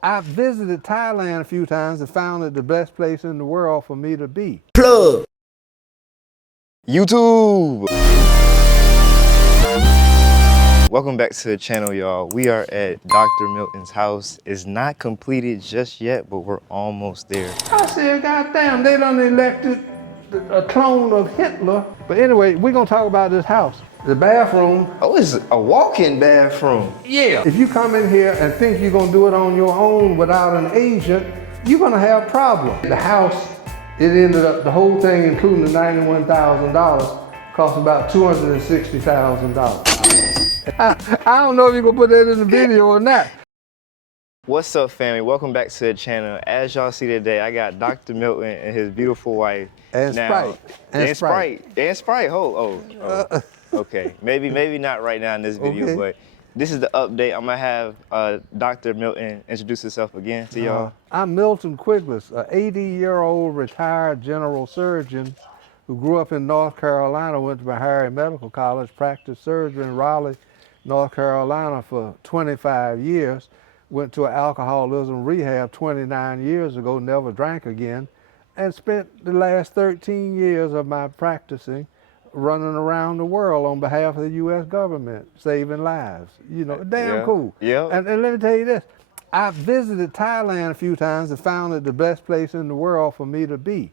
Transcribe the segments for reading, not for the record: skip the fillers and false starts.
I've visited Thailand a few times and found it the best place in the world for me to be. Plug. YouTube. Welcome back to the channel, y'all. We are at Dr. Milton's house. It's not completed just yet, but we're almost there. I said, goddamn, they done elected a clone of Hitler. But anyway, we're gonna talk about this house. The bathroom. Oh, it's a walk-in bathroom. Yeah. If you come in here and think you're gonna do it on your own without an agent, you're gonna have problems. The house, it ended up, the whole thing, including the $91,000, cost about $260,000. I don't know if you're gonna put that in the video or not. What's up, family? Welcome back to the channel. As y'all see today, I got Dr. Milton and his beautiful wife. And Sprite. And Sprite. Okay. Maybe not right now in this video, Okay. but this is the update. I'm gonna have Dr. Milton introduce himself again to y'all. I'm Milton Quigless, an 80-year-old retired general surgeon who grew up in North Carolina, went to Meharry Medical College, practiced surgery in Raleigh, North Carolina for 25 years, went to an alcoholism rehab 29 years ago, never drank again, and spent the last 13 years of my practicing running around the world on behalf of the U.S. government, saving lives. You know, damn cool. Yeah. And let me tell you this, I've visited Thailand a few times and found it the best place in the world for me to be.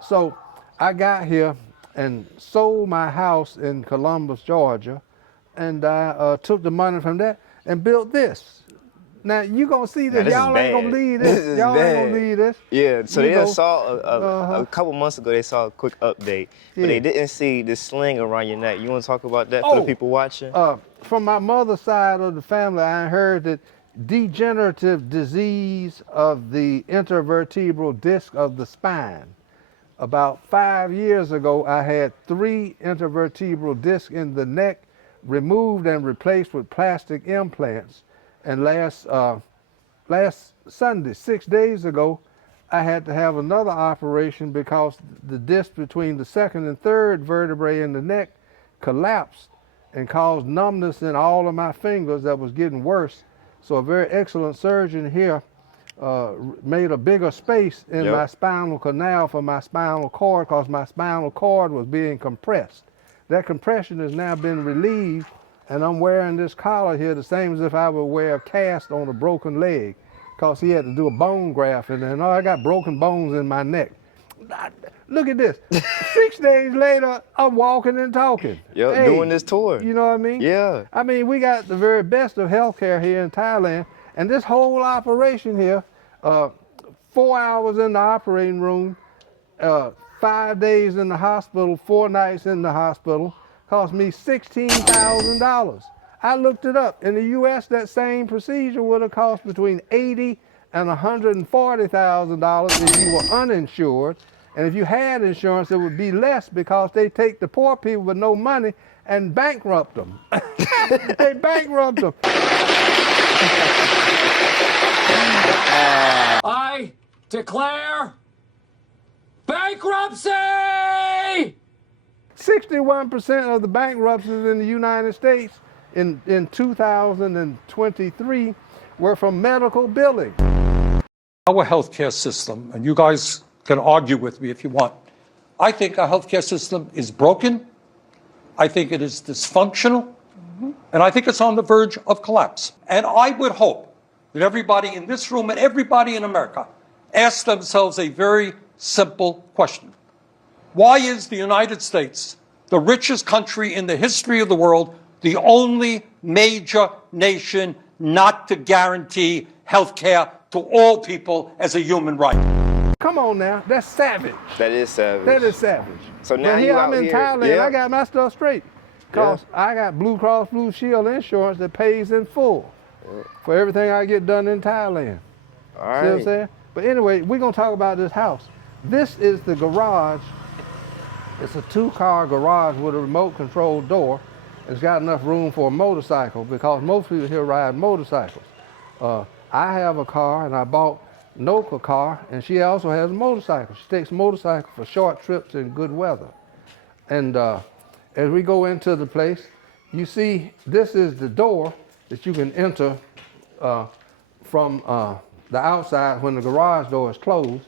So I got here and sold my house in Columbus, Georgia, and I took the money from that and built this. Now you gonna see this. Y'all ain't gonna believe this. Y'all ain't gonna believe this. Yeah. So You they know, saw a couple months ago. They saw a quick update, but they didn't see the sling around your neck. You want to talk about that for the people watching? From my mother's side of the family, I heard that degenerative disease of the intervertebral disc of the spine. About 5 years ago, I had 3 intervertebral discs in the neck removed and replaced with plastic implants. And last Sunday, 6 days ago, I had to have another operation because the disc between the second and third vertebrae in the neck collapsed and caused numbness in all of my fingers that was getting worse. So a very excellent surgeon here made a bigger space in my spinal canal for my spinal cord because my spinal cord was being compressed. That compression has now been relieved, and I'm wearing this collar here the same as if I would wear a cast on a broken leg because he had to do a bone graft, and I got broken bones in my neck. Look at this. 6 days later, I'm walking and talking. Hey, doing this tour. You know what I mean? Yeah. I mean, we got the very best of healthcare here in Thailand, and this whole operation here, 4 hours in the operating room, 5 days in the hospital, 4 nights in the hospital, cost me $16,000. I looked it up. In the U.S., that same procedure would have cost between $80,000 and $140,000 if you were uninsured. And if you had insurance, it would be less because they take the poor people with no money and bankrupt them. They bankrupt them. I declare bankruptcy! 61% of the bankruptcies in the United States in 2023 were from medical billing. Our healthcare system, and you guys can argue with me if you want, I think our healthcare system is broken. I think it is dysfunctional. And I think it's on the verge of collapse. And I would hope that everybody in this room and everybody in America ask themselves a very simple question. Why is the United States, the richest country in the history of the world, the only major nation not to guarantee health care to all people as a human right? Come on now, that's savage. That is savage. That is savage. So now but you here out I'm in here, Thailand, I got my stuff straight. Because I got Blue Cross Blue Shield insurance that pays in full for everything I get done in Thailand. All right. See what I'm saying? But anyway, we're gonna talk about this house. This is the garage. It's a 2-car garage with a remote control door. It's got enough room for a motorcycle because most people here ride motorcycles. I have a car, and I bought Noka a car, and she also has a motorcycle. She takes a motorcycle for short trips in good weather. And as we go into the place, you see this is the door that you can enter from the outside when the garage door is closed.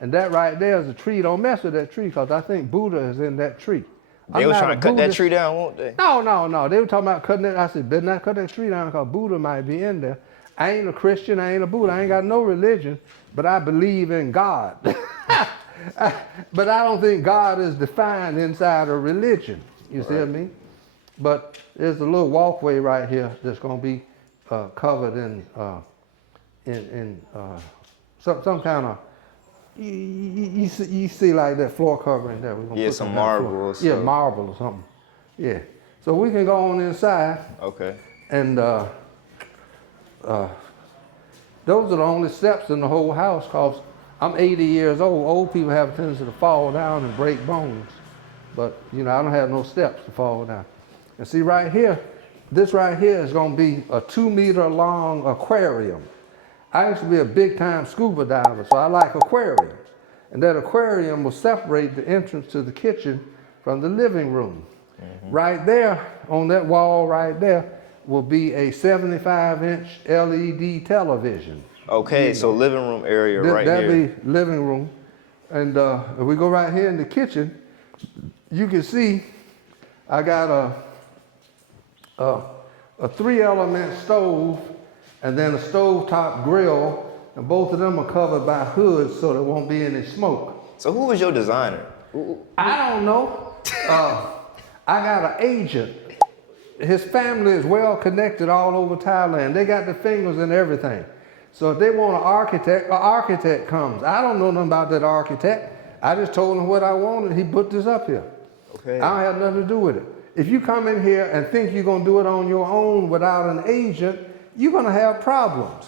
And that right there is a tree. Don't mess with that tree because I think Buddha is in that tree. They was trying to cut that tree down, won't they? No. They were talking about cutting it. I said, better not cut that tree down because Buddha might be in there. I ain't a Christian. I ain't a Buddha. I ain't got no religion, but I believe in God. But I don't think God is defined inside a religion. You see what I mean? But there's a little walkway right here that's going to be covered in some kind of, you see like that floor covering there. We're gonna put some marble or something. Yeah, marble or something. Yeah. So we can go on inside. Okay. And those are the only steps in the whole house because I'm 80 years old. Old people have a tendency to fall down and break bones. But, I don't have no steps to fall down. And see right here, this right here is going to be a 2-meter long aquarium. I used to be a big time scuba diver, so I like aquariums. And that aquarium will separate the entrance to the kitchen from the living room. Mm-hmm. Right there, on that wall right there, will be a 75-inch LED television. Okay, so living room area right here. That'll be living room. And if we go right here in the kitchen, you can see I got a 3-element stove and then a stovetop grill, and both of them are covered by hoods so there won't be any smoke. So who was your designer? I don't know. I got an agent. His family is well connected all over Thailand. They got the fingers in everything. So if they want an architect comes. I don't know nothing about that architect. I just told him what I wanted. He put this up here. Okay. I don't have nothing to do with it. If you come in here and think you're going to do it on your own without an agent, you're going to have problems.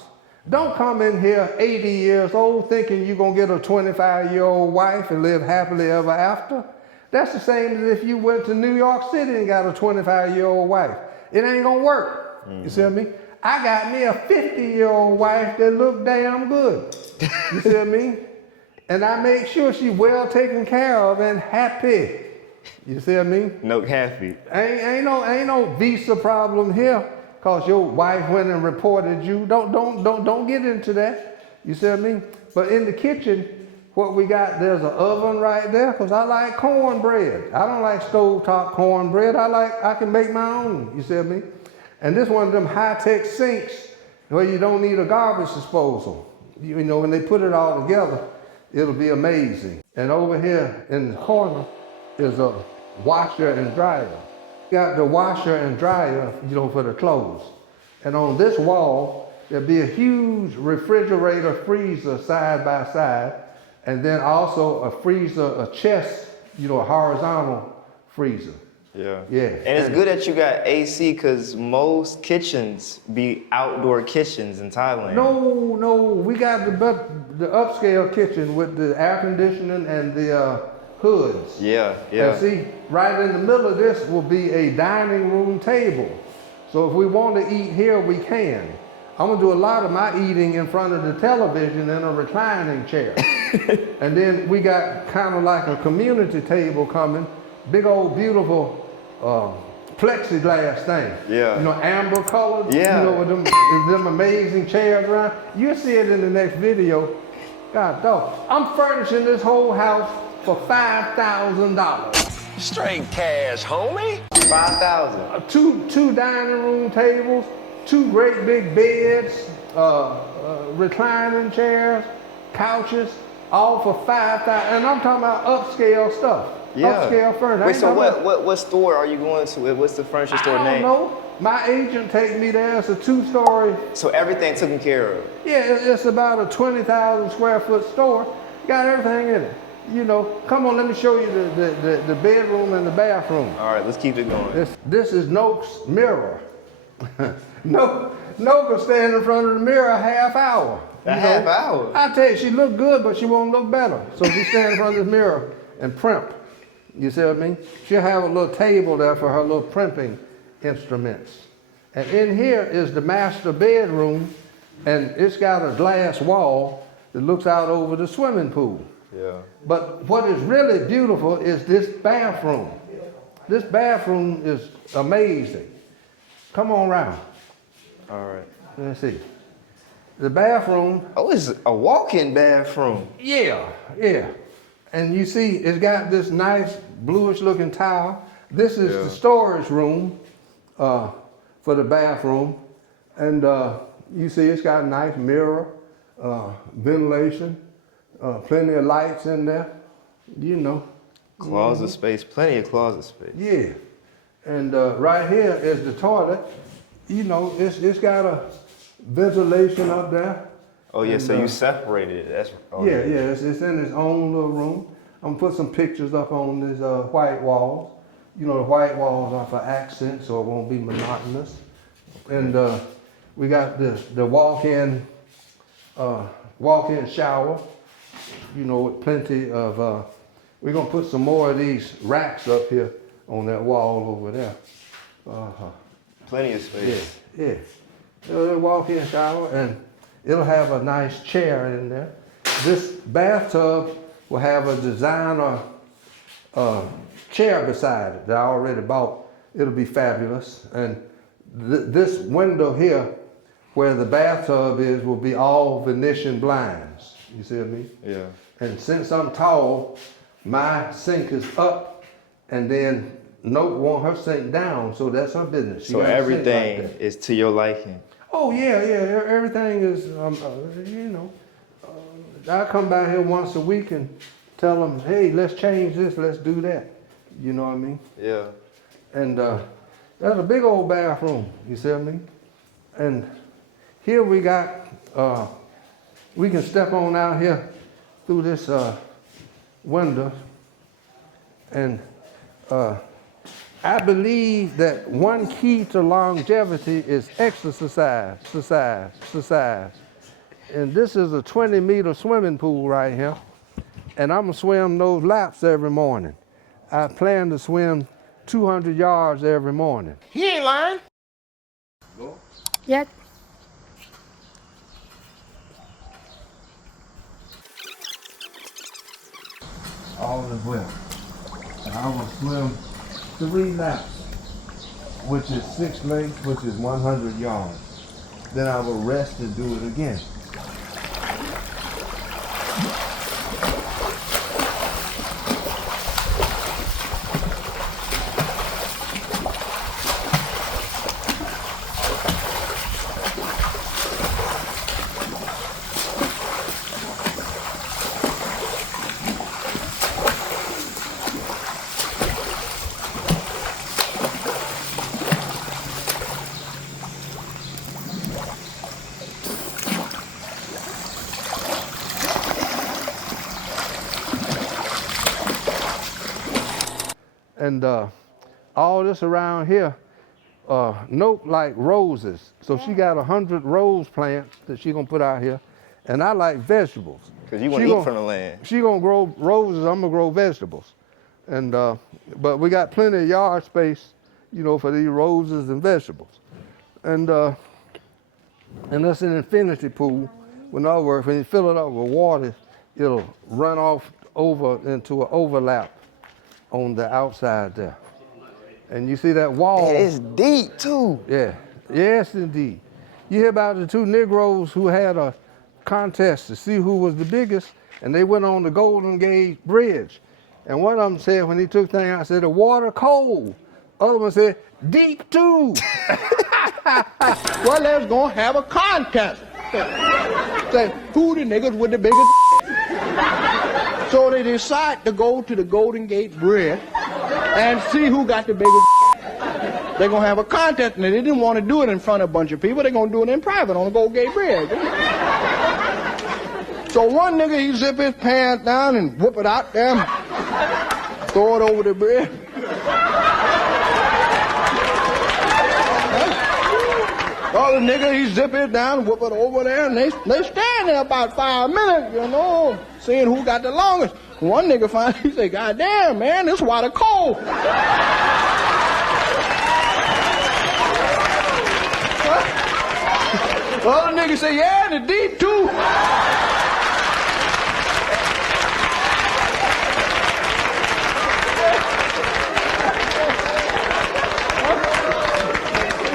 Don't come in here 80 years old thinking you're going to get a 25-year-old wife and live happily ever after. That's the same as if you went to New York City and got a 25-year-old wife. It ain't going to work. Mm-hmm. You see what I mean? I got me a 50-year-old wife that look damn good. You see what I mean? And I make sure she's well taken care of and happy. You see what I mean? No happy. Ain't no visa problem here, cause your wife went and reported you. Don't get into that. You see what I mean? But in the kitchen, what we got, there's an oven right there, cause I like cornbread. I don't like stovetop cornbread. I can make my own. You see what I mean? And this one of them high-tech sinks where you don't need a garbage disposal. You know, when they put it all together, it'll be amazing. And over here in the corner is a washer and dryer. You got the washer and dryer, for the clothes. And on this wall, there'll be a huge refrigerator freezer side by side, and then also a freezer, a chest, a horizontal freezer. Yeah. Yeah. And it's good that you got AC because most kitchens be outdoor kitchens in Thailand. No, we got the upscale kitchen with the air conditioning and the hoods. Yeah. And see, right in the middle of this will be a dining room table. So if we want to eat here, we can. I'm gonna do a lot of my eating in front of the television in a reclining chair. And then we got kind of like a community table coming, big old beautiful plexiglass thing. Yeah. Amber colored. Yeah. With them amazing chairs around. You'll see it in the next video. God dog. I'm furnishing this whole house for $5,000. Straight cash, homie. 5,000. Two dining room tables, 2 great big beds, reclining chairs, couches, all for $5,000. And I'm talking about upscale stuff. Yeah. Upscale furniture. Wait, so what store are you going to? What's the furniture store name? I don't know. My agent take me there. It's a 2-story. So everything taken care of? Yeah, it's about a 20,000 square foot store. Got everything in it. Come on, let me show you the bedroom and the bathroom. All right, let's keep it going. This is Noak's mirror. Noak will stand in front of the mirror a half hour. Half hour? I tell you, she look good, but she won't look better. So she stand in front of the mirror and primp. You see what I mean? She'll have a little table there for her little primping instruments. And in here is the master bedroom, and it's got a glass wall that looks out over the swimming pool. Yeah. But what is really beautiful is this bathroom. This bathroom is amazing. Come on round. All right. Let's see. The bathroom. Oh, it's a walk-in bathroom. Yeah, yeah. And you see, it's got this nice bluish-looking tile. This is the storage room for the bathroom, and you see, it's got a nice mirror, ventilation, plenty of lights in there. You know. Closet space, plenty of closet space. Yeah. And right here is the toilet. You know, it's got a ventilation up there. Oh yeah, and, so you separated it. That's yeah, it's in its own little room. I'm gonna put some pictures up on this white walls. You know, the white walls are for accent, so it won't be monotonous. And we got the walk-in shower. You know, with plenty of. We're gonna put some more of these racks up here on that wall over there. plenty of space. Yeah. It'll walk-in shower, and it'll have a nice chair in there. This bathtub will have a designer chair beside it that I already bought. It'll be fabulous. And this window here, where the bathtub is, will be all Venetian blinds. You see what I mean? Yeah. And since I'm tall, my sink is up, and then Note want her sink down, so that's her business. She So got a sink everything like that. is to your liking. Oh yeah, everything is, I come by here once a week and tell them, hey, let's change this, let's do that. You know what I mean? Yeah. And that's a big old bathroom, you see what I mean? And here we got, we can step on out here through this window, and I believe that one key to longevity is exercise. And this is a 20-meter swimming pool right here, and I'm gonna swim those laps every morning. I plan to swim 200 yards every morning. He ain't lying. Yes. All is well. And I will swim 3 laps, which is 6 lengths, which is 100 yards. Then I will rest and do it again. And all this around here, Nope like roses. So she got 100 rose plants that she gonna put out here. And I like vegetables. Because you want to eat from the land. She gonna grow roses, I'm gonna grow vegetables. And but we got plenty of yard space, you know, for these roses and vegetables. And that's an infinity pool. In other words, when you fill it up with water, it'll run off over into an overlap on the outside there. And you see that wall? And it's deep too. Yeah, yes indeed. You hear about the 2 Negroes who had a contest to see who was the biggest, and they went on the Golden Gate Bridge. And one of them said, when he took things out, I said, the water cold. Other one said, deep too. Well, let's go have a contest. Say, who the niggas with the biggest? So they decide to go to the Golden Gate Bridge and see who got the biggest. They're gonna have a contest, and they didn't want to do it in front of a bunch of people. They're gonna do it in private on the Golden Gate Bridge. So one nigga, he zip his pants down and whoop it out there, and throw it over the bridge. Other nigga, he zip it down, whoop it over there, and they stand there about 5 minutes, you know, seeing who got the longest. One nigga finally, he said, God damn, man, this water cold. Other nigga say, yeah, the deep too.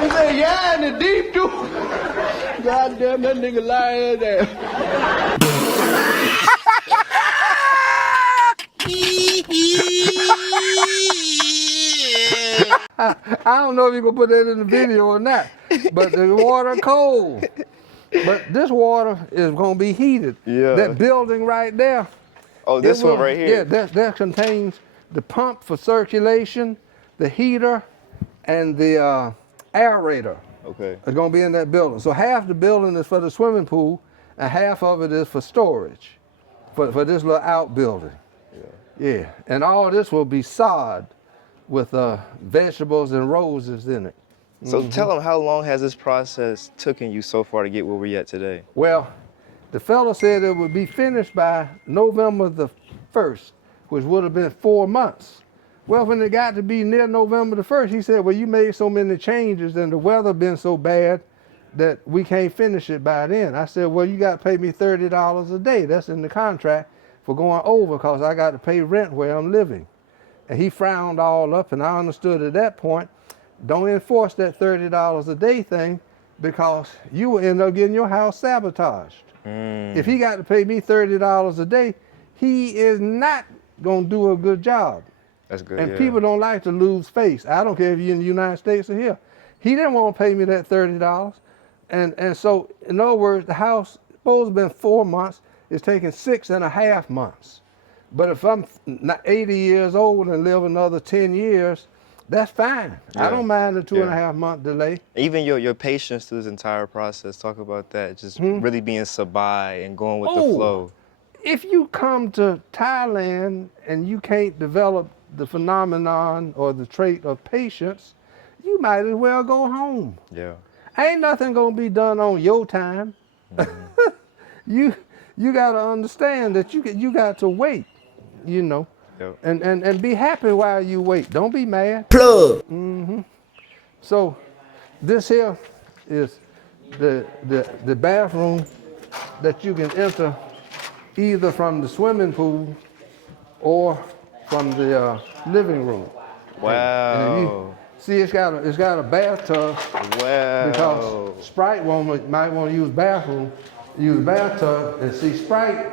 He said, yeah, and the deep too. God damn and that nigga lying there. I don't know if you can put that in the video or not, but the water cold. But this water is gonna be heated. Yeah. That building right there. Oh, this one right here. Yeah, that contains the pump for circulation, the heater, and the aerator. Okay. It's gonna be in that building. So half the building is for the swimming pool, and half of it is for storage, for this little outbuilding. Yeah, and all this will be sod with vegetables and roses in it. So tell them, how long has this process taken you so far to get where we're at today? Well, the fellow said it would be finished by November the 1st, which would have been 4 months. Well, when it got to be near November the 1st, he said, well, you made so many changes and the weather been so bad that we can't finish it by then. I said, well, you got to pay me $30 a day. That's in the contract for going over, because I got to pay rent where I'm living. And he frowned all up, and I understood at that point, don't enforce that $30 a day thing, because you will end up getting your house sabotaged. If he got to pay me $30 a day, he is not gonna do a good job. That's good. And people don't like to lose face. I don't care if you're in the United States or here. He didn't want to pay me that $30. And so, in other words, the house supposed to have been 4 months. It's taking 6.5 months. But if I'm 80 years old and live another 10 years, that's fine. Yeah. I don't mind the 2.5 month delay. Even your patience through this entire process, talk about that, just really being sabai and going with the flow. If you come to Thailand and you can't develop the phenomenon or the trait of patience, you might as well go home. Yeah. Ain't nothing gonna be done on your time. You gotta understand that you got to wait, you know. Yep. And be happy while you wait. Don't be mad. Plug. So this here is the bathroom that you can enter either from the swimming pool or from the living room. Wow. See, it's got a bathtub. Wow. Because Sprite might want to use bathtub, and see Sprite,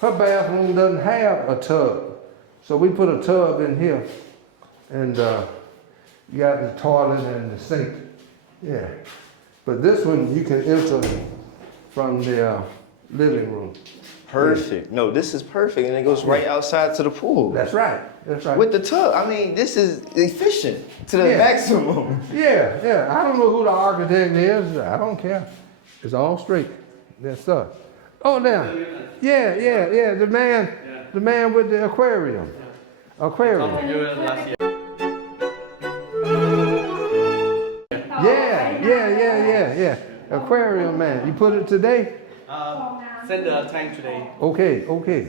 her bathroom doesn't have a tub. So we put a tub in here, and you got the toilet and the sink. Yeah. But this one you can enter from the living room. Perfect. No, this is perfect, and it goes right outside to the pool. That's right. That's right. With the tub, I mean, this is efficient to the maximum. Yeah. I don't know who the architect is. I don't care. It's all straight. That's us. Oh, now. Yeah. The man with the aquarium. Aquarium. Yeah. Aquarium man. You put it today? Send the tank today. Okay. Yes.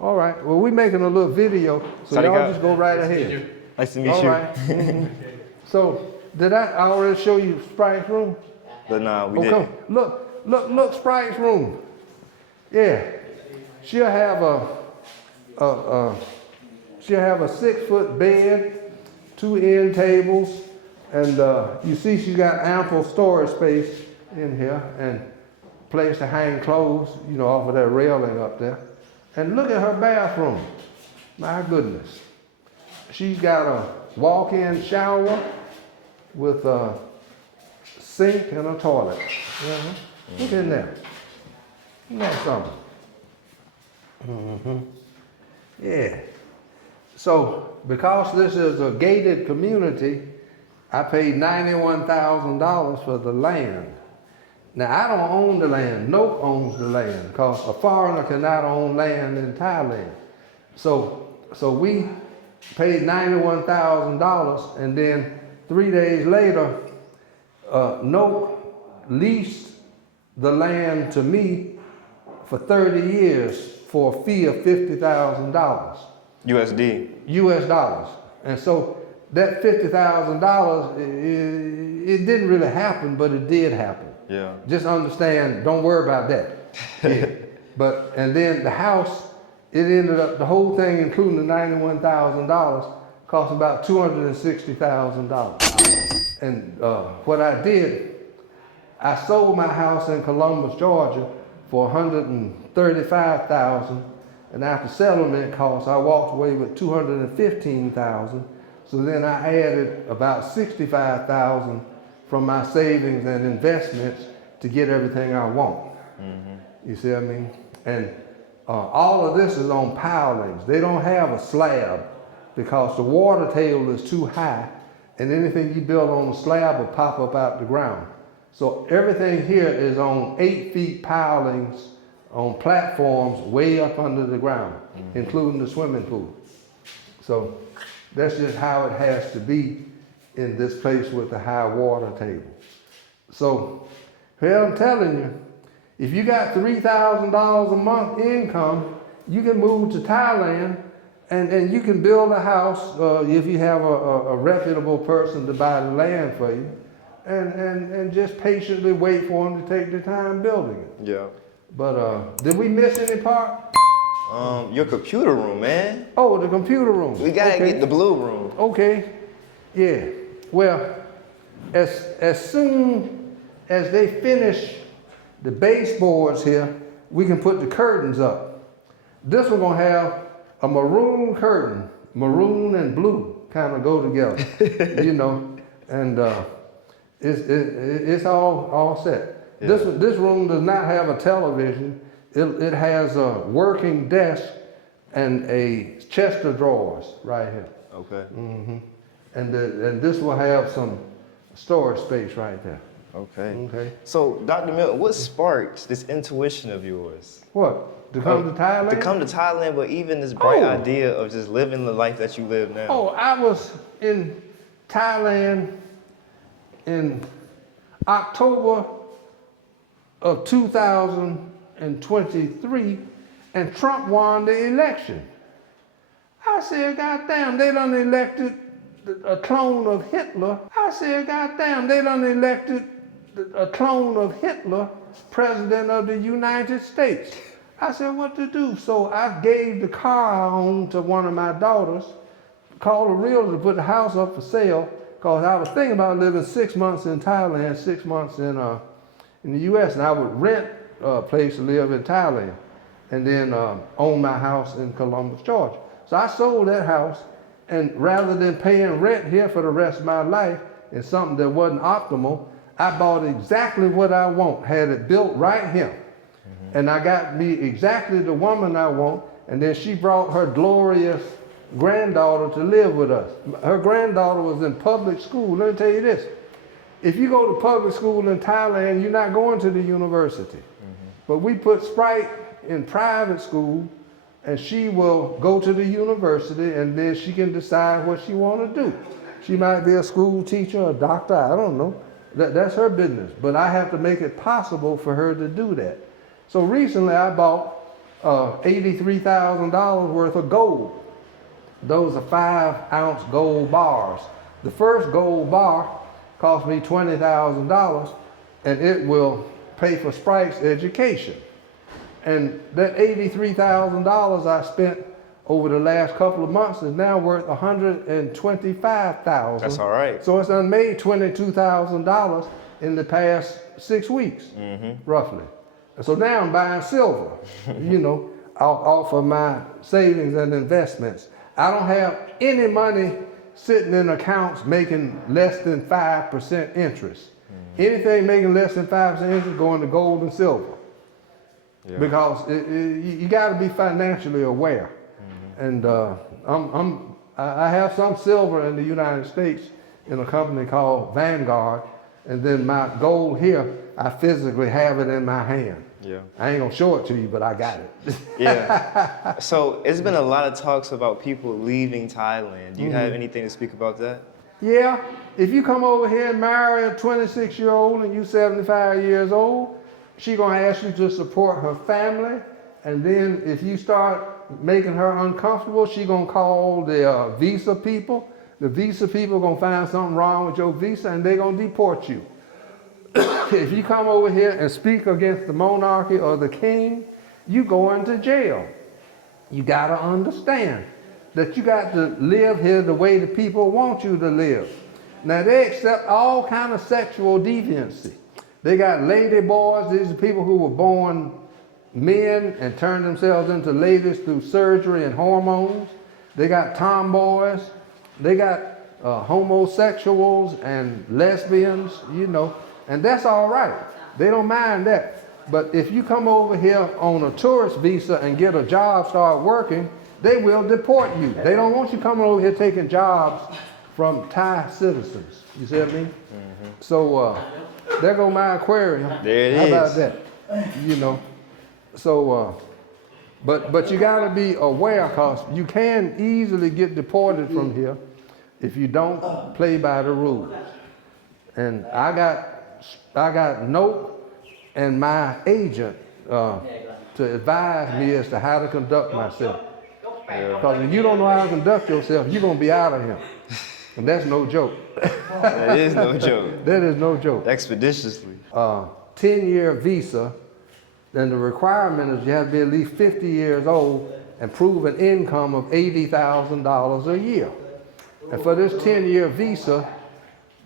All right. Well, we're making a little video, so y'all just go right ahead. Nice to meet All you. right. So, did I already show you Sprite's room? But nah, we Okay. didn't. Look, Sprite's room. Yeah. She'll have a 6-foot bed, 2 end tables, and you see she's got ample storage space in here and place to hang clothes, you know, off of that railing up there. And look at her bathroom. My goodness. She's got a walk-in shower with a sink and a toilet. Look in there. Isn't that something? Yeah. So, because this is a gated community, I paid $91,000 for the land. Now, I don't own the land. Nope owns the land, because a foreigner cannot own land in Thailand. So we paid $91,000, and then 3 days later, Nope leased the land to me for 30 years for a fee of $50,000. USD. US dollars. And so that $50,000, it didn't really happen, but it did happen. Yeah. Just understand, don't worry about that. Yeah. And then the house, it ended up, the whole thing, including the $91,000, cost about $260,000. And what I did, I sold my house in Columbus, Georgia for $135,000, and after settlement costs, I walked away with $215,000. So then I added about $65,000 from my savings and investments to get everything I want. You see what I mean? And all of this is on pilings. They don't have a slab because the water table is too high, and anything you build on the slab will pop up out the ground. So everything here is on 8 feet pilings on platforms way up under the ground, including the swimming pool. So that's just how it has to be in this place with the high water table. So, well, I'm telling you, if you got $3,000 a month income, you can move to Thailand and you can build a house if you have a reputable person to buy the land for you, and just patiently wait for them to take their time building it. Yeah. But did we miss any part? Your computer room, man. Oh, the computer room. We gotta get the blue room. Okay, yeah. Well, as soon as they finish the baseboards here, we can put the curtains up. This one gonna have a maroon curtain, maroon and blue kind of go together, you know, and it's all set. Yeah. This room does not have a television. It has a working desk and a chest of drawers right here. Okay. And this will have some storage space right there. Okay. Okay. So, Dr. Milton, what sparked this intuition of yours? What? To come to Thailand? To come to Thailand, but even this bright idea of just living the life that you live now. Oh, I was in Thailand in October of 2023, and Trump won the election. I said, God damn, they done elected a clone of Hitler. I said, God damn, they done elected a clone of Hitler president of the United States. I said, what to do? So I gave the car I owned to one of my daughters, called a realtor to put the house up for sale, because I was thinking about living 6 months in Thailand, 6 months in the U.S., and I would rent a place to live in Thailand, and then own my house in Columbus, Georgia. So I sold that house, and rather than paying rent here for the rest of my life in something that wasn't optimal, I bought exactly what I want, had it built right here. And I got me exactly the woman I want, and then she brought her glorious granddaughter to live with us. Her granddaughter was in public school. Let me tell you this. If you go to public school in Thailand, you're not going to the university. But we put Sprite in private school, and she will go to the university, and then she can decide what she want to do. She might be a school teacher, a doctor, I don't know. That's her business. But I have to make it possible for her to do that. So recently I bought $83,000 worth of gold. Those are 5-ounce gold bars. The first gold bar cost me $20,000, and it will pay for Sprite's education. And that $83,000 I spent over the last couple of months is now worth $125,000. That's all right. So it's done made $22,000 in the past 6 weeks, roughly. So now I'm buying silver, you know, off of my savings and investments. I don't have any money sitting in accounts making less than 5% interest. Anything making less than 5% interest going to gold and silver. Yeah. Because you got to be financially aware. And I have some silver in the United States in a company called Vanguard, and then my gold here, I physically have it in my hand. Yeah. I ain't gonna show it to you, but I got it. Yeah. So it's been a lot of talks about people leaving Thailand. Do you have anything to speak about that? Yeah. If you come over here and marry a 26-year-old and you 75 years old, she gonna ask you to support her family, and then if you start making her uncomfortable, she gonna call the visa people. The visa people gonna find something wrong with your visa, and they gonna deport you. If you come over here and speak against the monarchy or the king, you go into jail. You got to understand that you got to live here the way the people want you to live. Now, they accept all kind of sexual deviancy. They got lady boys. These are people who were born men and turned themselves into ladies through surgery and hormones. They got tomboys. They got homosexuals and lesbians, you know, and that's all right. They don't mind that. But if you come over here on a tourist visa and get a job, start working, they will deport you. They don't want you coming over here taking jobs from Thai citizens. You see what I mean? Mm-hmm. So there go my aquarium. There it is. How about that? You know. So, but you got to be aware, because you can easily get deported from here if you don't play by the rules. And I got Nope and my agent to advise me as to how to conduct myself. Because if you don't know how to conduct yourself, you're going to be out of here. And that's no joke. That is no joke. That is no joke. Expeditiously. 10-year visa, then the requirement is you have to be at least 50 years old and prove an income of $80,000 a year. And for this 10-year visa,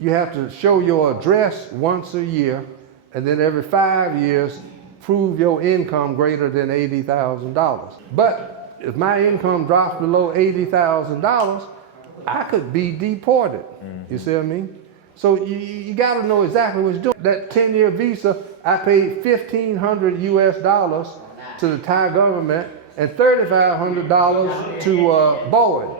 you have to show your address once a year, and then every 5 years, prove your income greater than $80,000. But if my income drops below $80,000, I could be deported. You see what I mean? So you got to know exactly what you're doing. That 10-year visa, I paid $1,500 US to the Thai government and $3,500 to Boyd.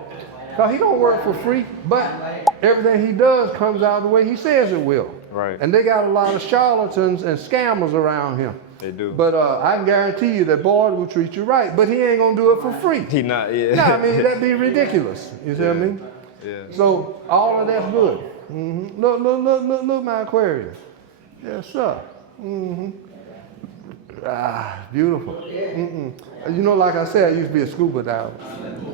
Because he don't work for free, but everything he does comes out the way he says it will. Right. And they got a lot of charlatans and scammers around him. They do. But I can guarantee you that Boyd will treat you right, but he ain't gonna do it for free. He not, yeah. No, I mean, that'd be ridiculous. You see what I mean? Yeah. So all of that's good. Mm-hmm. Look, my aquarium. Yes, sir. Mm-hmm. Ah, beautiful. Mm-mm. You know, like I said, I used to be a scuba diver.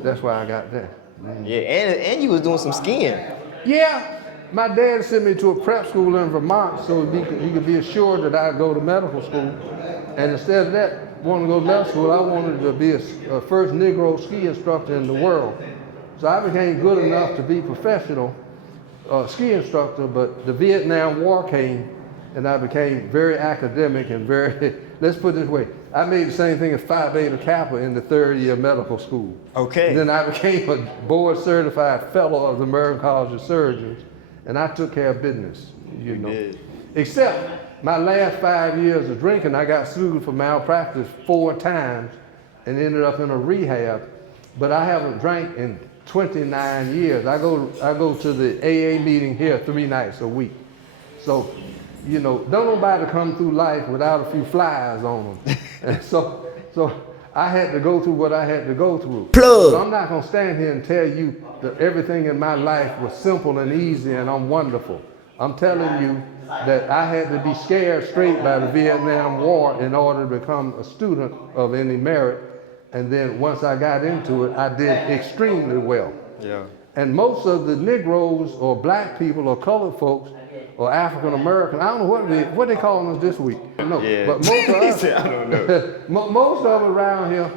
That's why I got that. Mm-hmm. Yeah, and you was doing some skiing. Yeah, my dad sent me to a prep school in Vermont so he could be assured that I'd go to medical school. And instead of that, wanting to go to medical school, I wanted to be a first Negro ski instructor in the world. So I became good enough to be professional ski instructor, but the Vietnam War came and I became very academic and very, let's put it this way, I made the same thing as Phi Beta Kappa in the third year of medical school. Okay. And then I became a board certified fellow of the American College of Surgeons, and I took care of business, you know. did. Except my last 5 years of drinking, I got sued for malpractice 4 times and ended up in a rehab, but I haven't drank in 29 years. I go to the AA meeting here 3 nights a week. So, you know, don't nobody come through life without a few flies on them. And so I had to go through what I had to go through. Plug. So I'm not gonna stand here and tell you that everything in my life was simple and easy and I'm wonderful. I'm telling you that I had to be scared straight by the Vietnam War in order to become a student of any merit. And then once I got into it, I did extremely well. Yeah. And most of the Negroes or black people or colored folks or African American, I don't know what they calling us this week. No, Yeah. but most of us, I don't know. most of them around here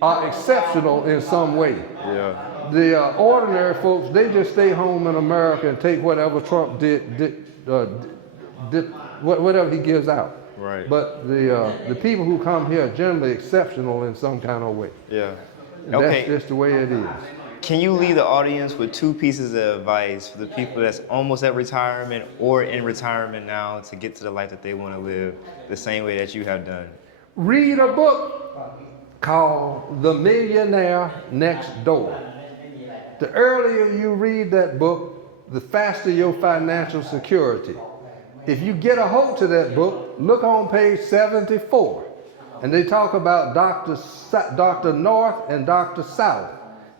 are exceptional in some way. Yeah. The ordinary folks, they just stay home in America and take whatever Trump whatever he gives out. Right. But the people who come here are generally exceptional in some kind of way. Yeah. And Okay. that's just the way it is. Can you leave the audience with 2 pieces of advice for the people that's almost at retirement or in retirement now to get to the life that they want to live the same way that you have done? Read a book called The Millionaire Next Door. The earlier you read that book, the faster your financial security. If you get a hold to that book, look on page 74, and they talk about Dr. North and Dr. South.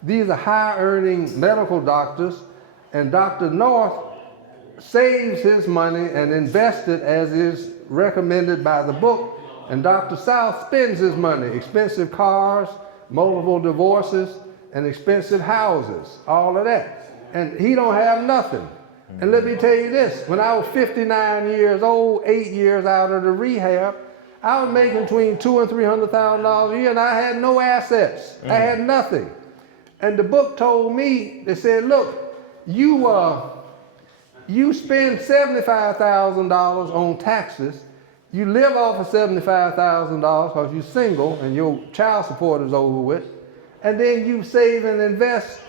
These are high-earning medical doctors, and Dr. North saves his money and invests it as is recommended by the book, and Dr. South spends his money, expensive cars, multiple divorces, and expensive houses, all of that. And he don't have nothing. And let me tell you this, when I was 59 years old, 8 years out of the rehab, I was making between $200,000 and $300,000 a year, and I had no assets. I had nothing. And the book told me, they said, look, you You spend $75,000 on taxes. You live off of $75,000 because you're single and your child support is over with. And then you save and invest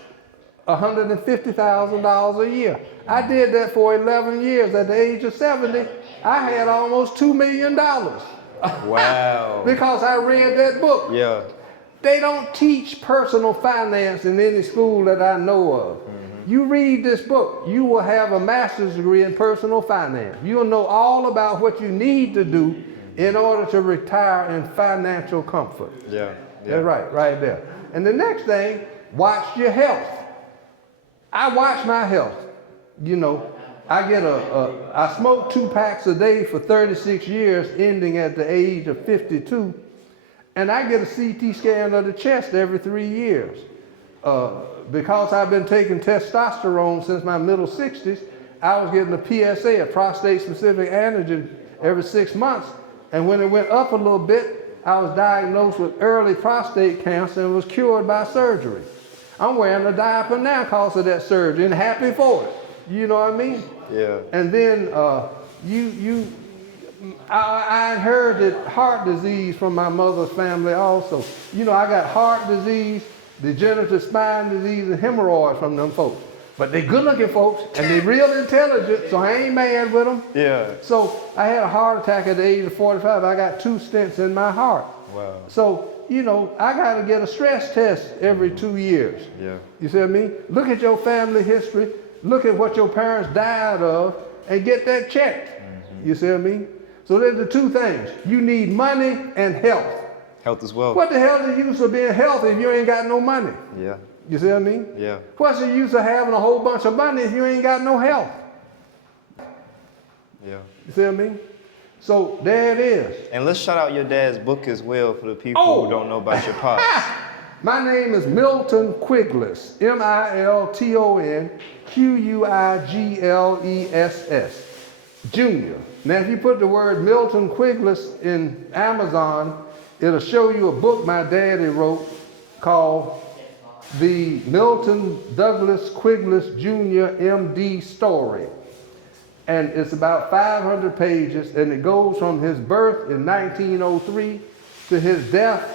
$150,000 a year. I did that for 11 years. At the age of 70, I had almost $2 million. Wow. Because I read that book. Yeah. They don't teach personal finance in any school that I know of. You read this book, you will have a master's degree in personal finance. You'll know all about what you need to do in order to retire in financial comfort. Yeah. That's right there. And the next thing, watch your health. I watch my health. You know, I smoked 2 packs a day for 36 years, ending at the age of 52. And I get a CT scan of the chest every 3 years. Because I've been taking testosterone since my middle 60s, I was getting a PSA, a prostate-specific antigen, every 6 months. And when it went up a little bit, I was diagnosed with early prostate cancer and was cured by surgery. I'm wearing a diaper now because of that surgery and happy for it. You know what I mean? Yeah. And then I inherited heart disease from my mother's family also. You know, I got heart disease, degenerative spine disease, and hemorrhoids from them folks. But they good looking folks and they real intelligent, so I ain't mad with them. Yeah. So I had a heart attack at the age of 45. I got 2 stents in my heart. Wow. So, you know, I got to get a stress test every 2 years. Yeah. You see what I mean? Look at your family history. Look at what your parents died of and get that checked. You see what I mean? So there's the 2 things. You need money and health. Health as well. What the hell is the use of being healthy if you ain't got no money? Yeah. You see what I mean? Yeah. What's the use of having a whole bunch of money if you ain't got no health? Yeah. You see what I mean? So there it is. And let's shout out your dad's book as well for the people who don't know about your pops. My name is Milton Quigless, Milton Quigless, Jr. Now, if you put the word Milton Quigless in Amazon, it'll show you a book my daddy wrote called The Milton Douglas Quigless Jr. MD Story. And it's about 500 pages, and it goes from his birth in 1903 to his death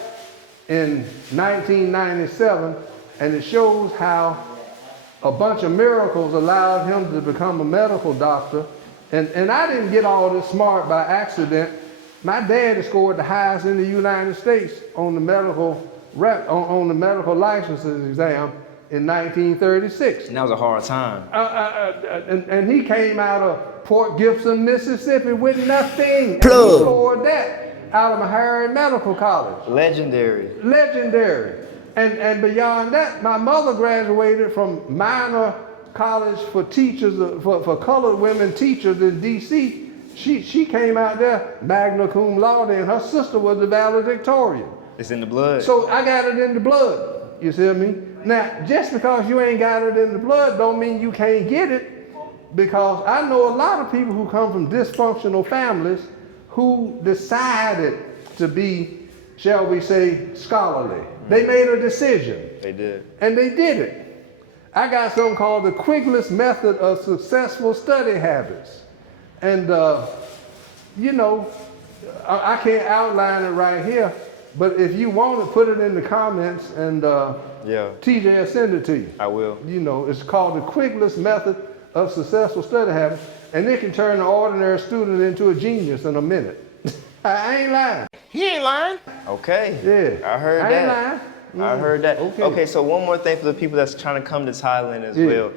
in 1997, and it shows how a bunch of miracles allowed him to become a medical doctor. And I didn't get all this smart by accident. My dad scored the highest in the United States on the medical licenses exam in 1936. And that was a hard time. And he came out of Port Gibson, Mississippi with nothing. And he scored that out of Meharry Medical College. Legendary. And beyond that, my mother graduated from minor college for teachers, for colored women teachers in D.C. She came out there magna cum laude, and her sister was the valedictorian. It's in the blood. So I got it in the blood. You see what I mean? Now, just because you ain't got it in the blood don't mean you can't get it, because I know a lot of people who come from dysfunctional families who decided to be, shall we say, scholarly. They made a decision. They did. And they did it. I got something called the Quigless Method of Successful Study Habits. And, you know, I can't outline it right here, but if you want to, put it in the comments, and TJ will send it to you. I will. You know, it's called the Quigless Method of Successful Study Habits, and it can turn an ordinary student into a genius in a minute. I ain't lying. He ain't lying. Okay. Yeah. I heard I that. ain't lying. I heard that. Okay. So one more thing for the people that's trying to come to Thailand as well.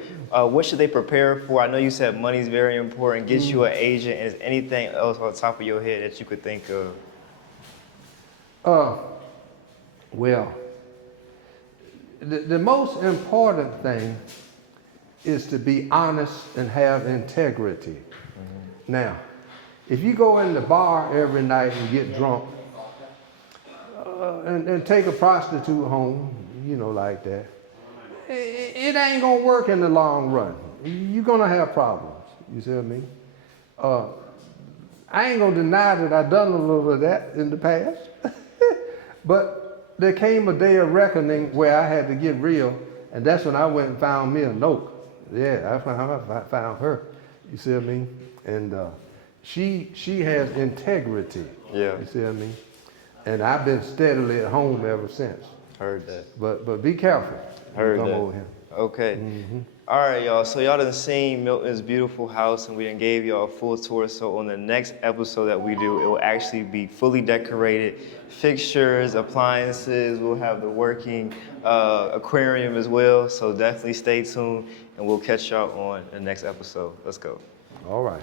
What should they prepare for? I know you said money is very important. Get you an agent. Is anything else on the top of your head that you could think of? Well, the most important thing is to be honest and have integrity. Now, if you go in the bar every night and get drunk, and take a prostitute home, you know, like that, it ain't gonna work in the long run. You're gonna have problems, you see what I mean? I ain't gonna deny that I've done a little of that in the past, but there came a day of reckoning where I had to get real, and that's when I went and found me a note. Yeah, I found her. You see what I mean? And she has integrity. Yeah. You see what I mean? And I've been steadily at home ever since. Heard that. But be careful. Heard Come that. over here. Okay. All right, y'all. So y'all done seen Milton's beautiful house, and we done gave y'all a full tour. So on the next episode that we do, it will actually be fully decorated, fixtures, appliances. We'll have the working aquarium as well. So definitely stay tuned, and we'll catch y'all on the next episode. Let's go. All right.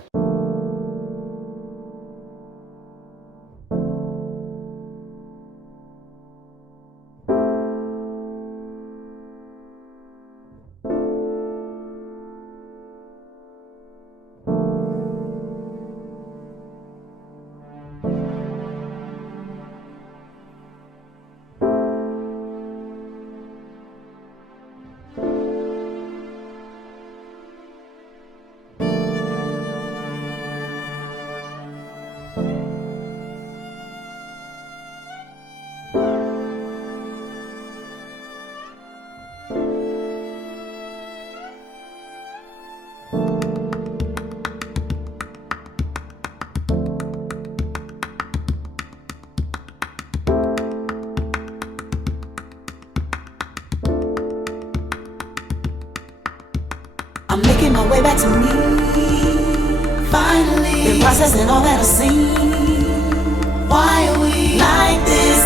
I'm making my way back to me. Finally, been processing all that I've seen. Why are we like this?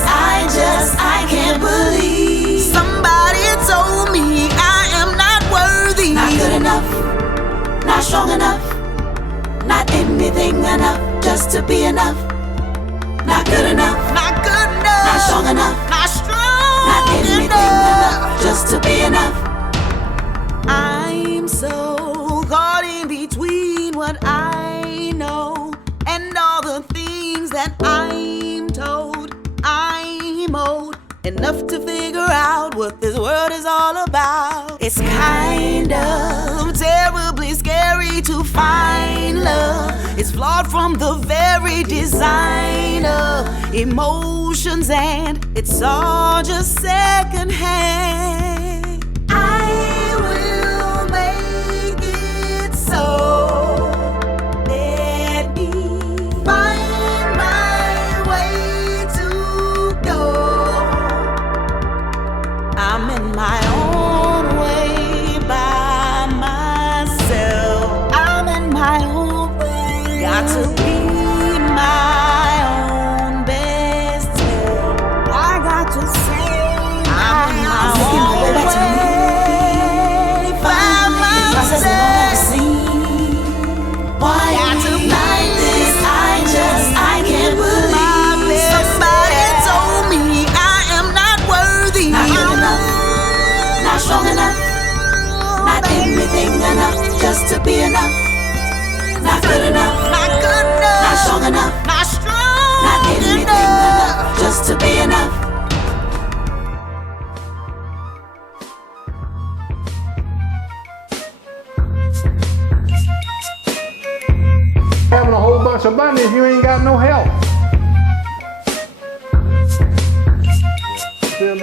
I can't believe. Somebody told me I am not worthy. Not good enough, not strong enough, not anything enough just to be enough. Not good enough, not good enough, not strong enough, not strong, not anything enough just to be enough. I'm so caught in between what I know and all the things that I'm told. I'm old enough to figure out what this world is all about. It's kind of terribly scary to find love. It's flawed from the very design of emotions, and it's all just secondhand. I will make it so. Let me find my way to go. I'm in my own way by myself. I'm in my own way. Got to be my own best help. I got to say I'm in my own way by myself. Why got to like this? I can't believe. Somebody told me I am not worthy. Not good enough, not strong enough, not anything enough just to be enough. Not good enough, not good enough, not strong enough, not strong, not anything enough just to be enough. Having a whole bunch of money if you ain't got no help. Feel me?